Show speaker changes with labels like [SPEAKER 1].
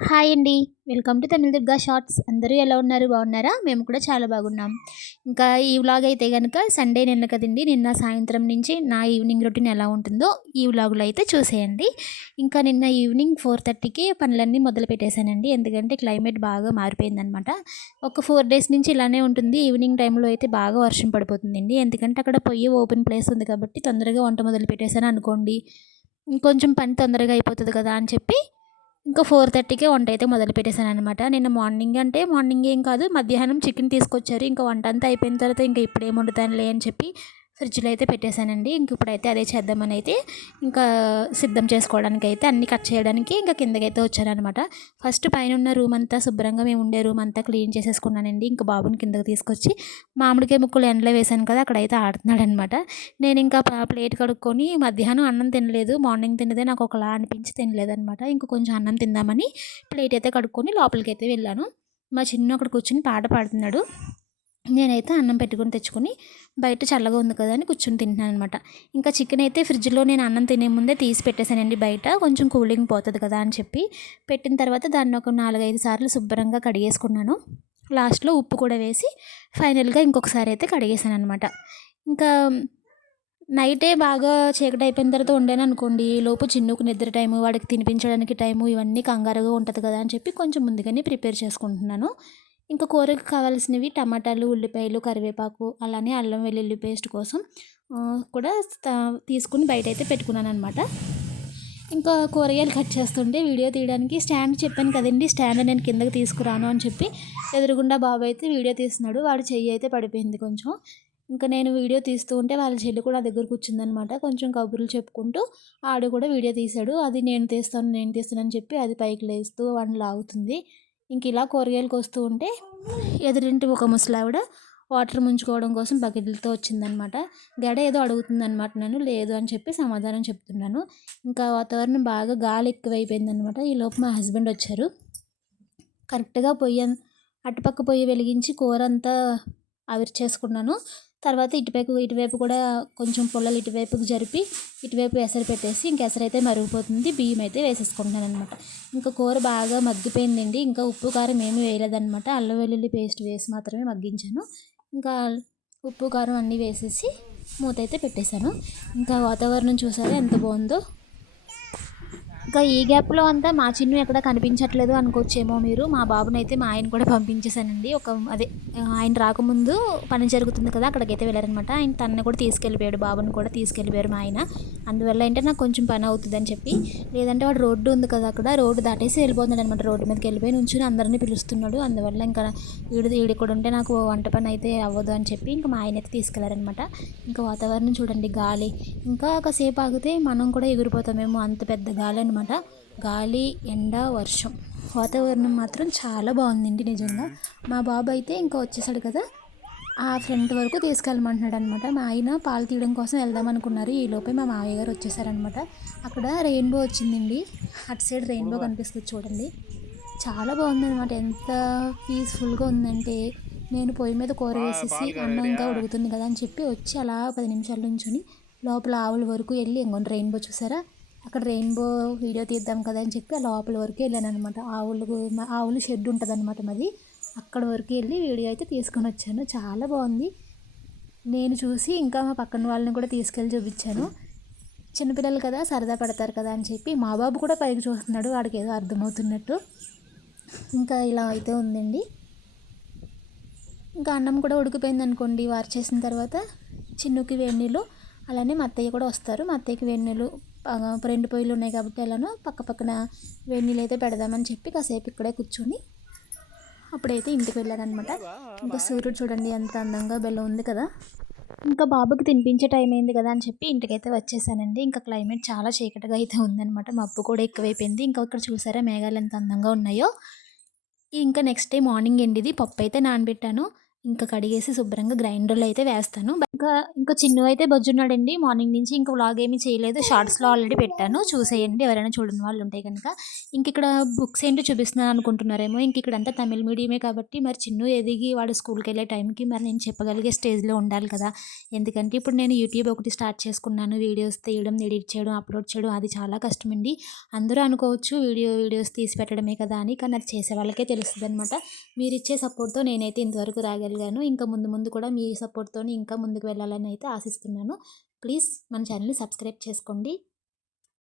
[SPEAKER 1] Hi అండి. Welcome to Tamil Durga shorts. అందరూ ఎలా ఉన్నారు? బాగున్నారా? మేము కూడా చాలా బాగున్నాం. ఇంకా ఈ వ్లాగ్ అయితే కనుక సండే నిన్న కదండి. నిన్న సాయంత్రం నుంచి నా ఈవినింగ్ రొటీన్ ఎలా ఉంటుందో ఈ వ్లాగులో అయితే చూసేయండి. ఇంకా నిన్న ఈవినింగ్ ఫోర్ థర్టీకి పనులన్నీ మొదలు పెట్టేశానండి. ఎందుకంటే క్లైమేట్ బాగా మారిపోయిందనమాట ఒక ఫోర్ డేస్ నుంచి ఇలానే ఉంటుంది. ఈవినింగ్ టైంలో అయితే బాగా వర్షం పడిపోతుందండి. ఎందుకంటే అక్కడ పొయ్యి ఓపెన్ ప్లేస్ ఉంది కాబట్టి తొందరగా వంట మొదలు పెట్టేశాను అనుకోండి. ఇంకొంచెం పని తొందరగా అయిపోతుంది కదా అని చెప్పి ఇంకా ఫోర్ థర్టీకే వంట అయితే మొదలు పెట్టేశాను అనమాట నిన్న మార్నింగ్ అంటే మార్నింగ్ ఏం కాదు మధ్యాహ్నం చికెన్ తీసుకొచ్చారు. ఇంకా వంట అంతా అయిపోయిన తర్వాత ఇంకా ఇప్పుడు ఏం వండుతానులే అని చెప్పి ఫ్రిడ్జ్లో అయితే పెట్టేశానండి. ఇంక ఇప్పుడైతే అదే చేద్దామని అయితే ఇంకా సిద్ధం చేసుకోవడానికి అయితే అన్ని కట్ చేయడానికి ఇంకా కిందకైతే వచ్చానమాట ఫస్ట్ పైన ఉన్న రూమ్ అంతా శుభ్రంగా మేము ఉండే రూమ్ అంతా క్లీన్ చేసేసుకున్నానండి. ఇంకా బాబుని కిందకి తీసుకొచ్చి మామిడికాయ ముక్కలు ఎండలో వేశాను కదా అక్కడైతే ఆడుతున్నాడనమాట నేను ఇంకా ప్లేట్ కడుక్కొని మధ్యాహ్నం అన్నం తినలేదు. మార్నింగ్ తినదే నాకు ఒకలా అనిపించి తినలేదనమాట ఇంకా కొంచెం అన్నం తిందామని ప్లేట్ అయితే కడుక్కొని లోపలికి అయితే వెళ్ళాను. మా చిన్న ఒకటి కూర్చొని పాట పాడుతున్నాడు. నేనైతే అన్నం పెట్టుకొని తెచ్చుకొని బయట చల్లగా ఉంది కదా అని కూర్చొని తింటున్నాను అనమాట ఇంకా చికెన్ అయితే ఫ్రిడ్జ్లో నేను అన్నం తినే ముందే తీసి పెట్టేశానండి బయట. కొంచెం కూలింగ్ పోతుంది కదా అని చెప్పి పెట్టిన తర్వాత దాన్ని ఒక నాలుగైదు సార్లు శుభ్రంగా కడిగేసుకున్నాను. లాస్ట్లో ఉప్పు కూడా వేసి ఫైనల్గా ఇంకొకసారి అయితే కడిగేశాను అనమాట ఇంకా నైటే బాగా చీకటి అయిపోయిన తర్వాత వండాను అనుకోండి. లోపు చిన్నుకు నిద్ర టైము వాడికి తినిపించడానికి టైము ఇవన్నీ కంగారుగా ఉంటుంది కదా అని చెప్పి కొంచెం ముందుగానే ప్రిపేర్ చేసుకుంటున్నాను. ఇంకా కూరకు కావాల్సినవి టమాటాలు ఉల్లిపాయలు కరివేపాకు అలానే అల్లం వెల్లుల్లి పేస్ట్ కోసం కూడా తీసుకుని బయట అయితే పెట్టుకున్నాను అనమాట ఇంకా కూరగాయలు కట్ చేస్తుంటే వీడియో తీయడానికి స్టాండ్ చెప్పాను కదండి స్టాండ్ నేను కిందకి తీసుకురాను అని చెప్పి ఎదురుగుండా బాబు అయితే వీడియో తీస్తున్నాడు వాడు చెయ్యి అయితే పడిపోయింది కొంచెం. ఇంకా నేను వీడియో తీస్తూ ఉంటే వాళ్ళ చెల్లి కూడా దగ్గర కూర్చుందనమాట కొంచెం కబుర్లు చెప్పుకుంటూ ఆడు కూడా వీడియో తీశాడు అది నేను తీస్తాను నేను తీస్తానని చెప్పి అది పైకి లేస్తూ వాడిని లాగుతుంది. ఇంక ఇలా కూరగాయలకు వస్తూ ఉంటే ఎదురింటి ఒక ముసలావిడ వాటర్ ముంచుకోవడం కోసం బకెట్లతో వచ్చిందనమాట. గడ ఏదో అడుగుతుందనమాట నేను లేదు అని చెప్పి సమాధానం చెప్తున్నాను. ఇంకా వాతావరణం బాగా గాలి ఎక్కువైపోయిందనమాట. ఈలోపు మా హస్బెండ్ వచ్చారు. కరెక్ట్గా పొయ్యి అటుపక్క పొయ్యి వెలిగించి కూర అంతా ఆవిరి చేసుకున్నాను. తర్వాత ఇటువైపు ఇటువైపు కూడా కొంచెం పుల్లలు ఇటువైపుకి జరిపి ఇటువైపు ఎసరు పెట్టేసి ఇంక ఎసరు అయితే మరిగిపోతుంది. బియ్యం అయితే వేసేసుకుంటున్నాను అనమాట ఇంకా కూర బాగా మగ్గిపోయిందండి. ఇంకా ఉప్పు కారం ఏమీ వేయలేదనమాట అల్లం వెల్లుల్లి పేస్ట్ వేసి మాత్రమే మగ్గించాను. ఇంకా ఉప్పు కారం అన్నీ వేసేసి మూత అయితే పెట్టేశాను. ఇంకా వాతావరణం చూసారా ఎంత బాగుందో? ఇంకా ఈ గ్యాప్లో అంతా మా చిన్ను ఎక్కడ కనిపించట్లేదు అనుకోవచ్చేమో మీరు. మా బాబుని అయితే మా ఆయన కూడా పంపించేశానండి. ఒక అదే ఆయన రాకముందు పని జరుగుతుంది కదా అక్కడికైతే వెళ్ళారనమాట. ఆయన తనని కూడా తీసుకెళ్ళిపోయాడు బాబుని కూడా తీసుకెళ్ళిపోయారు మా ఆయన. అందువల్ల ఏంటంటే నాకు కొంచెం పని అవుతుందని చెప్పి లేదంటే వాడు రోడ్డు ఉంది కదా అక్కడ రోడ్డు దాటేసి వెళ్ళిపోతున్నాడు అనమాట రోడ్డు మీదకి వెళ్ళిపోయి నుంచుని అందరినీ పిలుస్తున్నాడు. అందువల్ల ఇంకా ఈడు ఈడు కూడా ఉంటే నాకు వంట పని అయితే అవ్వదు అని చెప్పి ఇంకా మా ఆయన అయితే తీసుకెళ్ళారనమాట ఇంకా వాతావరణం చూడండి గాలి. ఇంకా కాసేపు ఆగితే మనం కూడా ఎగిరిపోతామేమో అంత పెద్ద గాలి అని అనమాట. గాలి ఎండ వర్షం. వాతావరణం మాత్రం చాలా బాగుందండి నిజంగా. మా బాబు అయితే ఇంకా వచ్చేసాడు కదా. ఆ ఫ్రంట్ వరకు తీసుకెళ్ళమంటున్నాడు అనమాట మా ఆయన పాలు తీయడం కోసం వెళ్దాం అనుకున్నారు. ఈలోపే మా మావయ్య గారు వచ్చేసారనమాట. అక్కడ రెయిన్బో వచ్చిందండి. అటు సైడ్ రెయిన్బో కనిపిస్తుంది చూడండి. చాలా బాగుందనమాట. ఎంత పీస్ఫుల్గా ఉందంటే నేను పొయ్యి మీద కూర వేసేసి అన్నం ఇంకా ఉడుకుతుంది కదా అని చెప్పి వచ్చి అలా పది నిమిషాలు నుంచుని లోపల ఆవుల వరకు వెళ్ళి ఇంకొన్ని రెయిన్బో చూసారా? అక్కడ రెయిన్బో వీడియో తీద్దాం కదా అని చెప్పి ఆ లోపల వరకు వెళ్ళాను అనమాట ఆవులు ఆవులు షెడ్ ఉంటుంది అనమాట మాది. అక్కడ వరకు వెళ్ళి వీడియో అయితే తీసుకొని వచ్చాను. చాలా బాగుంది. నేను చూసి ఇంకా మా పక్కన వాళ్ళని కూడా తీసుకెళ్ళి చూపించాను. చిన్నపిల్లలు కదా సరదా పడతారు కదా అని చెప్పి మా బాబు కూడా పైకి చూస్తున్నాడు. వాడికి ఏదో అర్థమవుతున్నట్టు. ఇంకా ఇలా అయితే ఉందండి. ఇంకా అన్నం కూడా ఉడికిపోయింది అనుకోండి. వారు చేసిన తర్వాత చిన్నుకి వేడి నీళ్ళు అలానే మా అత్తయ్య కూడా వస్తారు. మా అత్తయ్యకి వేడి నీళ్ళు రెండు పొయ్యిలు ఉన్నాయి కాబట్టి ఎలానో పక్క పక్కన వేడి నీళ్ళు అయితే పెడదామని చెప్పి కాసేపు ఇక్కడే కూర్చొని అప్పుడైతే ఇంటికి వెళ్ళారనమాట ఇంకా సూర్యుడు చూడండి ఎంత అందంగా బెల్ల ఉంది కదా. ఇంకా బాబుకి తినిపించే టైం అయింది కదా అని చెప్పి ఇంటికైతే వచ్చేసానండి. ఇంకా క్లైమేట్ చాలా చీకటిగా అయితే ఉందనమాట మబ్బు కూడా ఎక్కువైపోయింది. ఇంకా ఇక్కడ చూసారా మేఘాలు ఎంత అందంగా ఉన్నాయో. ఇంకా నెక్స్ట్ డే మార్నింగ్ అండి ఇది. పప్పు అయితే నానబెట్టాను. ఇంకా కడిగేసి శుభ్రంగా గ్రైండర్లో అయితే వేస్తాను. ఇంకా ఇంకా చిన్ను అయితే బొజ్జున్నాడండి. మార్నింగ్ నుంచి ఇంకా వ్లాగ్ ఏమీ చేయలేదు. షార్ట్స్లో ఆల్రెడీ పెట్టాను. చూసేయండి. ఎవరైనా చూడని వాళ్ళు ఉంటే కనుక ఇంక ఇక్కడ బుక్స్ ఏంటో చూపిస్తున్నాను అనుకుంటున్నారేమో. ఇంక ఇక్కడ అంతా తమిళ మీడియమే కాబట్టి మరి చిన్ను ఎదిగి వాడు స్కూల్కి వెళ్ళే టైంకి మరి నేను చెప్పగలిగే స్టేజ్లో ఉండాలి కదా. ఎందుకంటే ఇప్పుడు నేను యూట్యూబ్ ఒకటి స్టార్ట్ చేసుకున్నాను. వీడియోస్ తీయడం ఎడిట్ చేయడం అప్లోడ్ చేయడం అది చాలా కష్టమండి. అందరూ అనుకోవచ్చు వీడియో వీడియోస్ తీసి పెట్టడమే కదా అని. కానీ అది చేసే వాళ్ళకే తెలుస్తుంది అనమాట మీరు ఇచ్చే సపోర్ట్తో నేనైతే ఇంతవరకు రాగలిగాను ఇంకా ముందు ముందు కూడా మీ సపోర్ట్తో ఇంకా ముందుకు వెళ్ళాలని అయితే ఆశిస్తున్నాను. ప్లీజ్ మన ఛానల్ని సబ్స్క్రైబ్ చేసుకోండి.